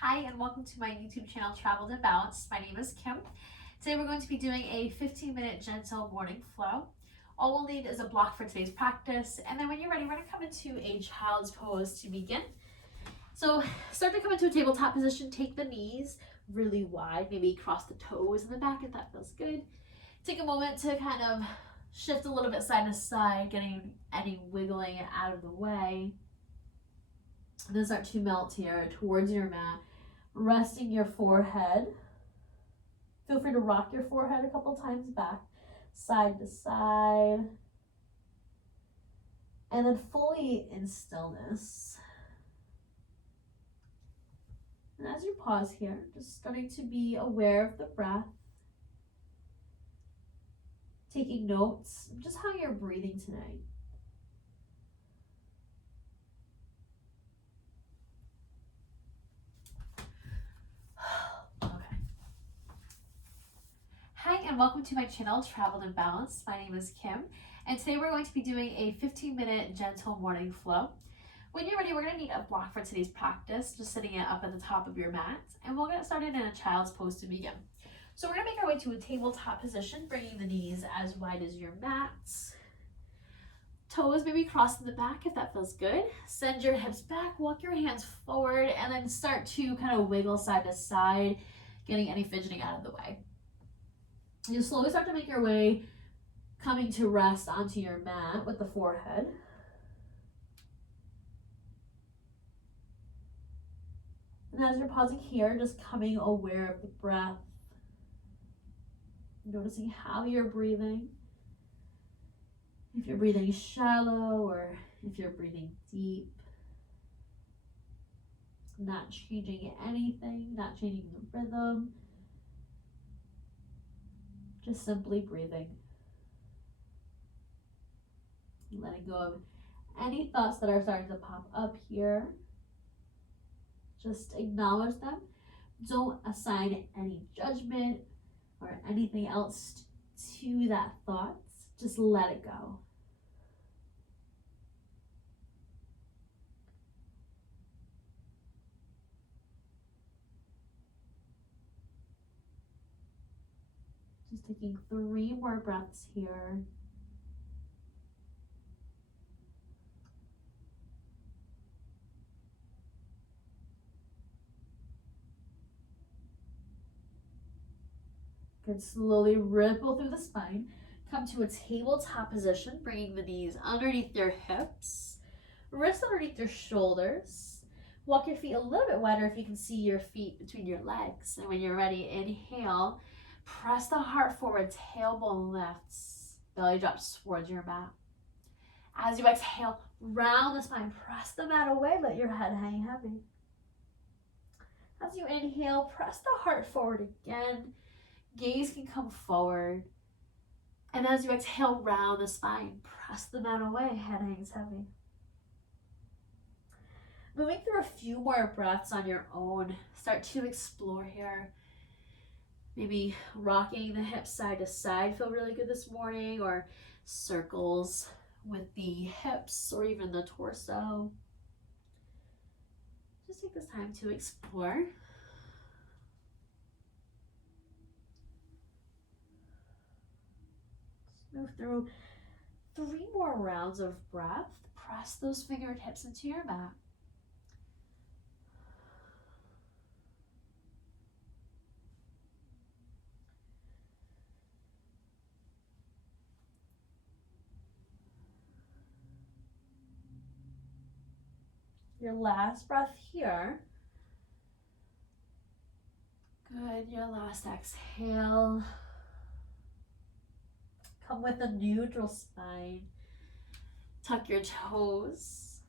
Hi and welcome to my YouTube channel Traveled in Balance. My name is Kim. Today we're going to be doing a 15-minute gentle morning flow. All we'll need is a block for today's practice, and then when you're ready, we're going to come into a child's pose to begin. So start to come into a tabletop position. Take the knees really wide, maybe cross the toes in the back if that feels good. Take a moment to kind of shift a little bit side to side, getting any wiggling out of the way. And then start to melt here towards your mat, resting your forehead. Feel free to rock your forehead a couple times back, side to side. And then fully in stillness. And as you pause here, just starting to be aware of the breath. Taking notes of just how you're breathing tonight. Hi and welcome to my channel Traveled in Balance. My name is Kim and today we're going to be doing a 15-minute gentle morning flow. When you're ready, we're going to need a block for today's practice, just sitting it up at the top of your mat, and we'll get started in a child's pose to begin. So we're going to make our way to a tabletop position, bringing the knees as wide as your mat. Toes maybe crossed in the back if that feels good. Send your hips back, walk your hands forward, and then start to kind of wiggle side to side, getting any fidgeting out of the way. You slowly start to make your way, coming to rest onto your mat with the forehead. And as you're pausing here, just coming aware of the breath. Noticing how you're breathing. If you're breathing shallow or if you're breathing deep. Not changing anything, not changing the rhythm. Just simply breathing. Letting go of any thoughts that are starting to pop up here. Just acknowledge them. Don't assign any judgment or anything else to that thought. Just let it go. Just taking 3 more breaths here. Good, slowly ripple through the spine. Come to a tabletop position, bringing the knees underneath your hips, wrists underneath your shoulders. Walk your feet a little bit wider if you can see your feet between your legs. And when you're ready, inhale. Press the heart forward, tailbone lifts, belly drops towards your mat. As you exhale, round the spine, press the mat away, let your head hang heavy. As you inhale, press the heart forward again. Gaze can come forward. And as you exhale, round the spine, press the mat away, head hangs heavy. Moving through a few more breaths on your own, start to explore here. Maybe rocking the hips side to side feel really good this morning, or circles with the hips or even the torso. Just take this time to explore. Move through 3 more rounds of breath. Press those fingertips into your mat. Your last breath here. Good, your last exhale. Come with a neutral spine. Tuck your toes.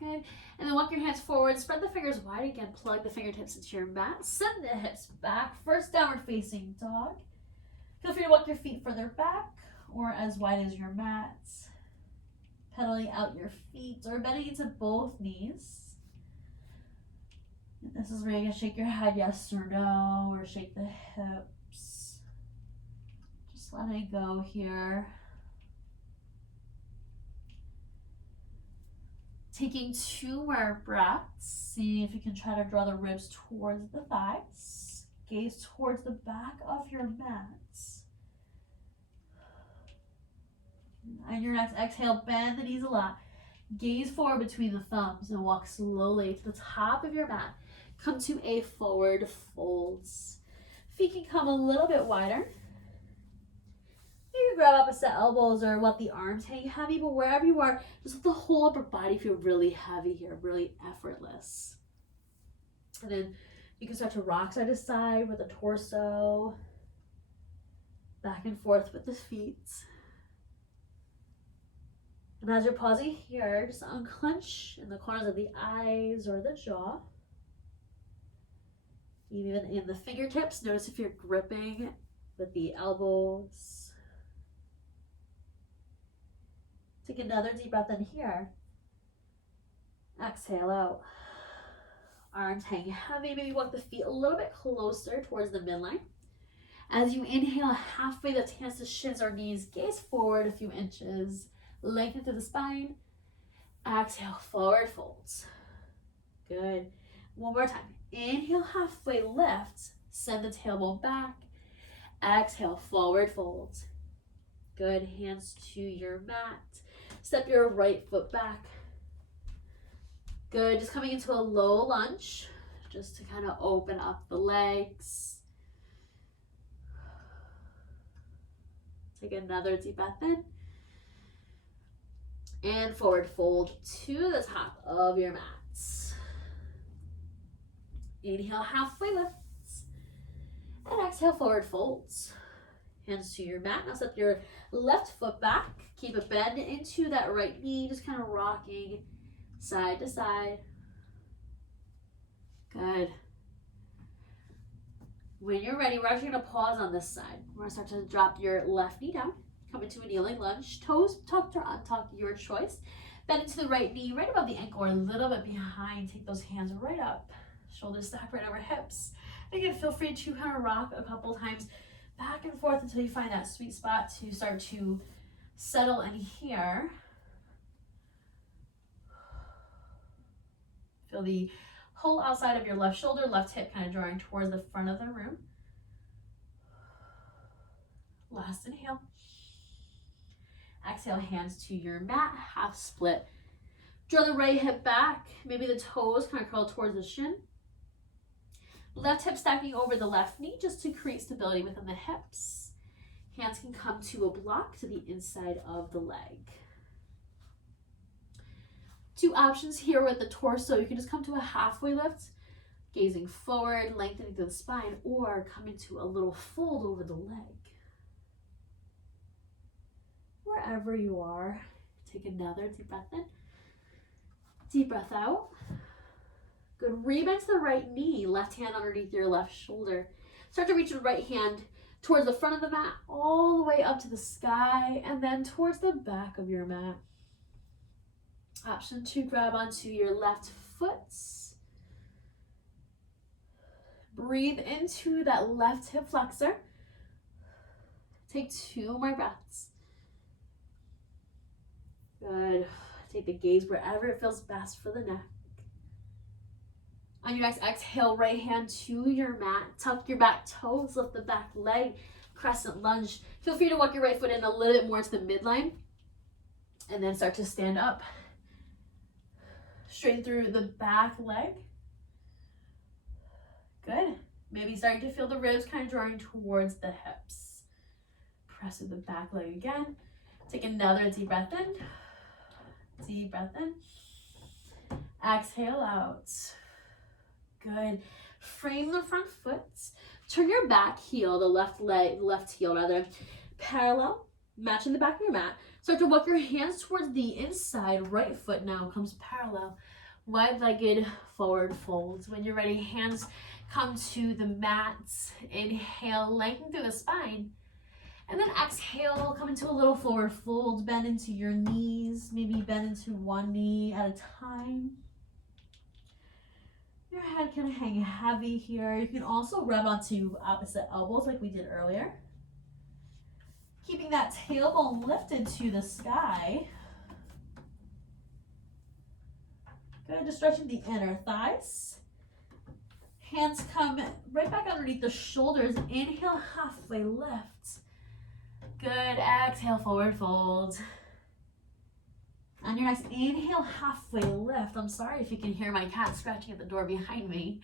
Good. And then walk your hands forward. Spread the fingers wide again. Plug the fingertips into your mat. Send the hips back. First downward facing dog. Feel free to walk your feet further back or as wide as your mat. Pedaling out your feet or bending into both knees. And this is where you're going to shake your head yes or no, or shake the hips. Just letting go here. Taking 2 more breaths. See if you can try to draw the ribs towards the thighs. Gaze towards the back of your mat. And your next exhale, bend the knees a lot. Gaze forward between the thumbs and walk slowly to the top of your mat. Come to a forward fold. Feet can come a little bit wider. Maybe grab opposite elbows or let the arms hang heavy, but wherever you are, just let the whole upper body feel really heavy here, really effortless. And then you can start to rock side to side with the torso, back and forth with the feet. And as you're pausing here, just unclench in the corners of the eyes or the jaw. Even in the fingertips, notice if you're gripping with the elbows. Take another deep breath in here. Exhale out. Arms hang heavy. Maybe walk the feet a little bit closer towards the midline. As you inhale, halfway lift hands to shins or knees. Gaze forward a few inches. Lengthen through the spine. Exhale, forward folds. Good. One more time. Inhale, halfway lift. Send the tailbone back. Exhale, forward folds. Good. Hands to your mat. Step your right foot back. Good. Just coming into a low lunge, just to kind of open up the legs. Take another deep breath in. And forward fold to the top of your mats. Inhale, halfway lifts. And exhale, forward folds. Hands to your mat. Now step your left foot back. Keep a bend into that right knee, just kind of rocking side to side. Good. When you're ready, we're actually going to pause on this side. We're going to start to drop your left knee down. Come into a kneeling lunge. Toes tucked or untucked, your choice. Bend into the right knee, right above the ankle or a little bit behind. Take those hands right up. Shoulders stacked right over hips. Again, feel free to kind of rock a couple times back and forth until you find that sweet spot to start to settle in here. Feel the whole outside of your left shoulder, left hip kind of drawing towards the front of the room. Last inhale. Exhale, hands to your mat, half split. Draw the right hip back, maybe the toes kind of curl towards the shin. Left hip stacking over the left knee just to create stability within the hips. Hands can come to a block to the inside of the leg. 2 options here with the torso. You can just come to a halfway lift, gazing forward, lengthening through the spine, or come into a little fold over the leg. Wherever you are, take another deep breath in. Deep breath out. Good. Rebend to the right knee, left hand underneath your left shoulder. Start to reach the right hand towards the front of the mat, all the way up to the sky, and then towards the back of your mat. Option 2, grab onto your left foot. Breathe into that left hip flexor. Take 2 more breaths. Good. Take the gaze wherever it feels best for the neck. On your next exhale, right hand to your mat. Tuck your back toes, lift the back leg. Crescent lunge. Feel free to walk your right foot in a little bit more to the midline. And then start to stand up. Straighten through the back leg. Good. Maybe starting to feel the ribs kind of drawing towards the hips. Press through the back leg again. Take another deep breath in. Deep breath in. Exhale out. Good. Frame the front foot. Turn your back heel, the left heel rather, parallel, matching the back of your mat. Start to walk your hands towards the inside. Right foot now comes parallel. Wide-legged forward folds. When you're ready, hands come to the mat. Inhale, lengthen through the spine. And then exhale, come into a little forward fold. Bend into your knees. Maybe bend into one knee at a time. Your head can hang heavy here. You can also rub onto opposite elbows like we did earlier. Keeping that tailbone lifted to the sky. Good, just stretching the inner thighs. Hands come right back underneath the shoulders. Inhale, halfway lift. Good, exhale, forward fold. On your next inhale, halfway lift. I'm sorry if you can hear my cat scratching at the door behind me.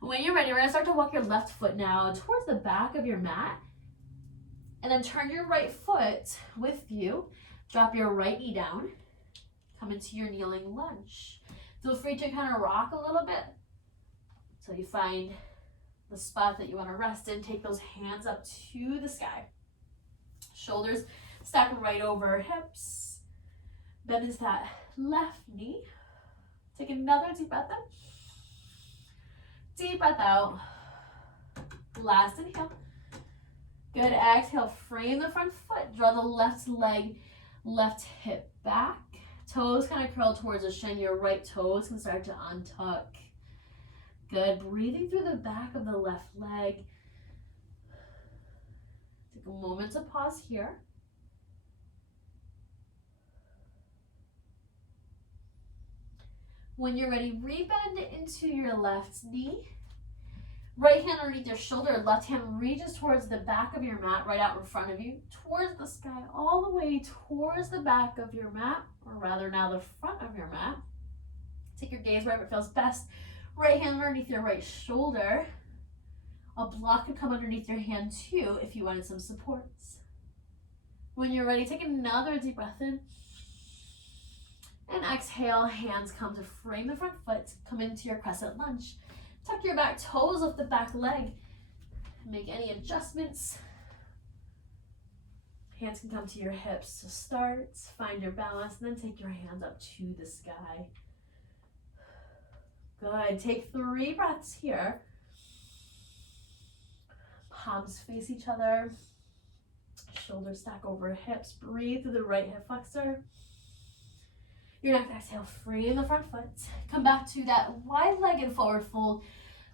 When you're ready, we're gonna start to walk your left foot now towards the back of your mat. And then turn your right foot with you. Drop your right knee down. Come into your kneeling lunge. Feel free to kind of rock a little bit until you find the spot that you want to rest in. Take those hands up to the sky. Shoulders stack right over hips. Bend into that left knee. Take another deep breath in. Deep breath out. Last inhale. Good, exhale, frame the front foot. Draw the left leg, left hip back. Toes kind of curl towards the shin. Your right toes can start to untuck. Good, breathing through the back of the left leg. Take a moment to pause here. When you're ready, rebend into your left knee. Right hand underneath your shoulder, left hand reaches towards the back of your mat, right out in front of you, towards the sky, all the way towards the back of your mat, or rather now the front of your mat. Take your gaze wherever it feels best. Right hand underneath your right shoulder. A block could come underneath your hand too if you wanted some supports. When you're ready, take another deep breath in. And exhale, hands come to frame the front foot, come into your crescent lunge. Tuck your back toes, lift the back leg. Make any adjustments. Hands can come to your hips to start. Find your balance, and then take your hands up to the sky. Good. Take 3 breaths here. Palms face each other. Shoulders stack over hips. Breathe through the right hip flexor. Your next exhale, free the front foot. Come back to that wide-legged forward fold.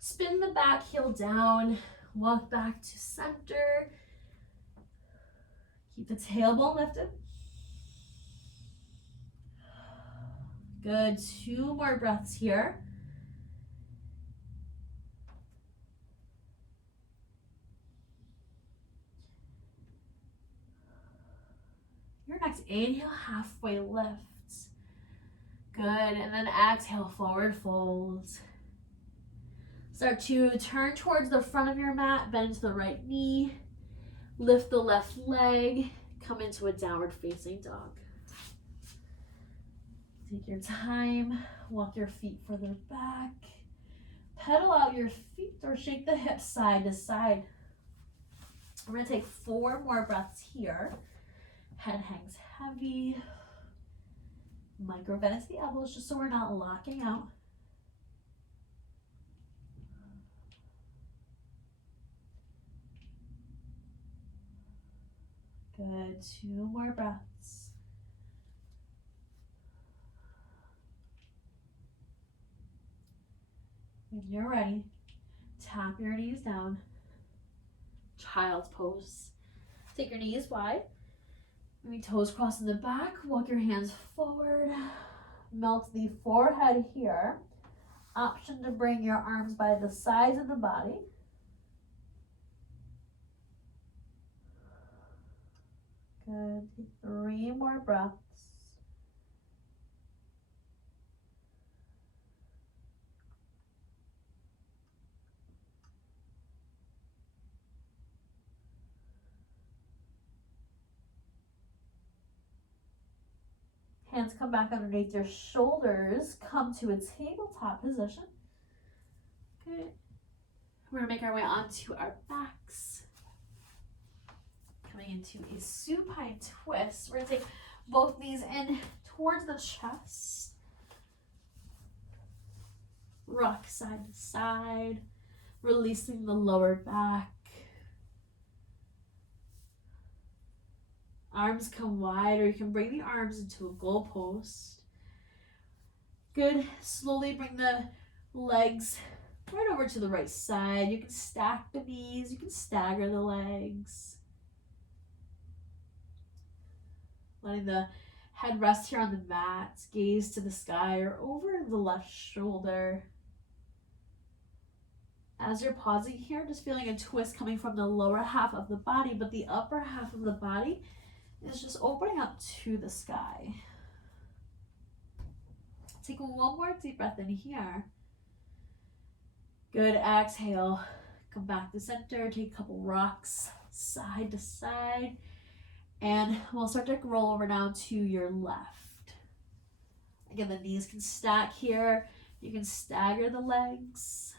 Spin the back heel down. Walk back to center. Keep the tailbone lifted. Good. 2 more breaths here. Your next inhale, halfway lift. Good, and then exhale, forward fold. Start to turn towards the front of your mat, bend to the right knee, lift the left leg, come into a downward facing dog. Take your time, walk your feet further back, pedal out your feet or shake the hips side to side. We're gonna take 4 more breaths here. Head hangs heavy. Micro bend into the elbows just so we're not locking out. Good. 2 more breaths. When you're ready, tap your knees down. Child's pose. Take your knees wide. Maybe toes cross in the back. Walk your hands forward. Melt the forehead here. Option to bring your arms by the sides of the body. Good. Take 3 more breaths. Hands come back underneath your shoulders. Come to a tabletop position. Good. We're going to make our way onto our backs. Coming into a supine twist. We're going to take both knees in towards the chest. Rock side to side. Releasing the lower back. Arms come wide, or you can bring the arms into a goalpost. Good. Slowly bring the legs right over to the right side. You can stack the knees. You can stagger the legs. Letting the Head rest here on the mat, gaze to the sky or over the left shoulder. As you're pausing here, just feeling a twist coming from the lower half of the body, but the upper half of the body is just opening up to the sky. Take one more deep breath in here. Good, exhale. Come back to center, take a couple rocks side to side, and we'll start to roll over now to your left. Again, the knees can stack here. You can stagger the legs.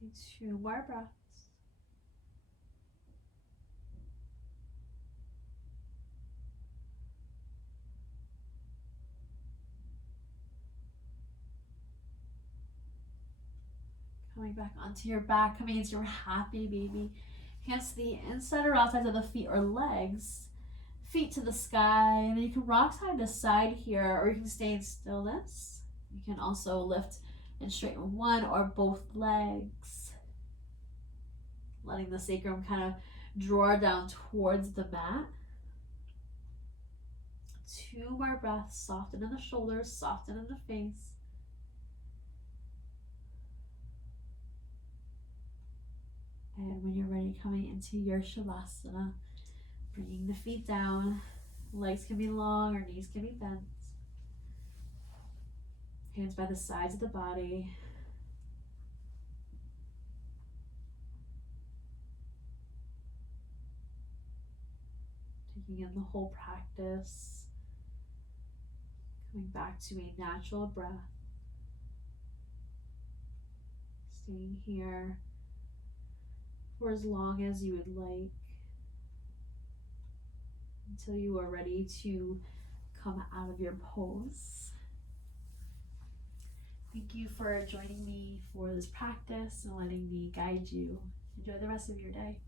Take 2 more breaths. Coming back onto your back, coming into your happy baby. Hands to the inside or outside of the feet or legs. Feet to the sky. And then you can rock side to side here, or you can stay in stillness. You can also lift and straighten one or both legs. Letting the sacrum kind of draw down towards the mat. 2 more breaths. Soften in the shoulders, soften in the face. And when you're ready, coming into your Savasana, bringing the feet down. Legs can be long or knees can be bent. Hands by the sides of the body. Taking in the whole practice. Coming back to a natural breath. Staying here for as long as you would like, until you are ready to come out of your pose. Thank you for joining me for this practice and letting me guide you. Enjoy the rest of your day.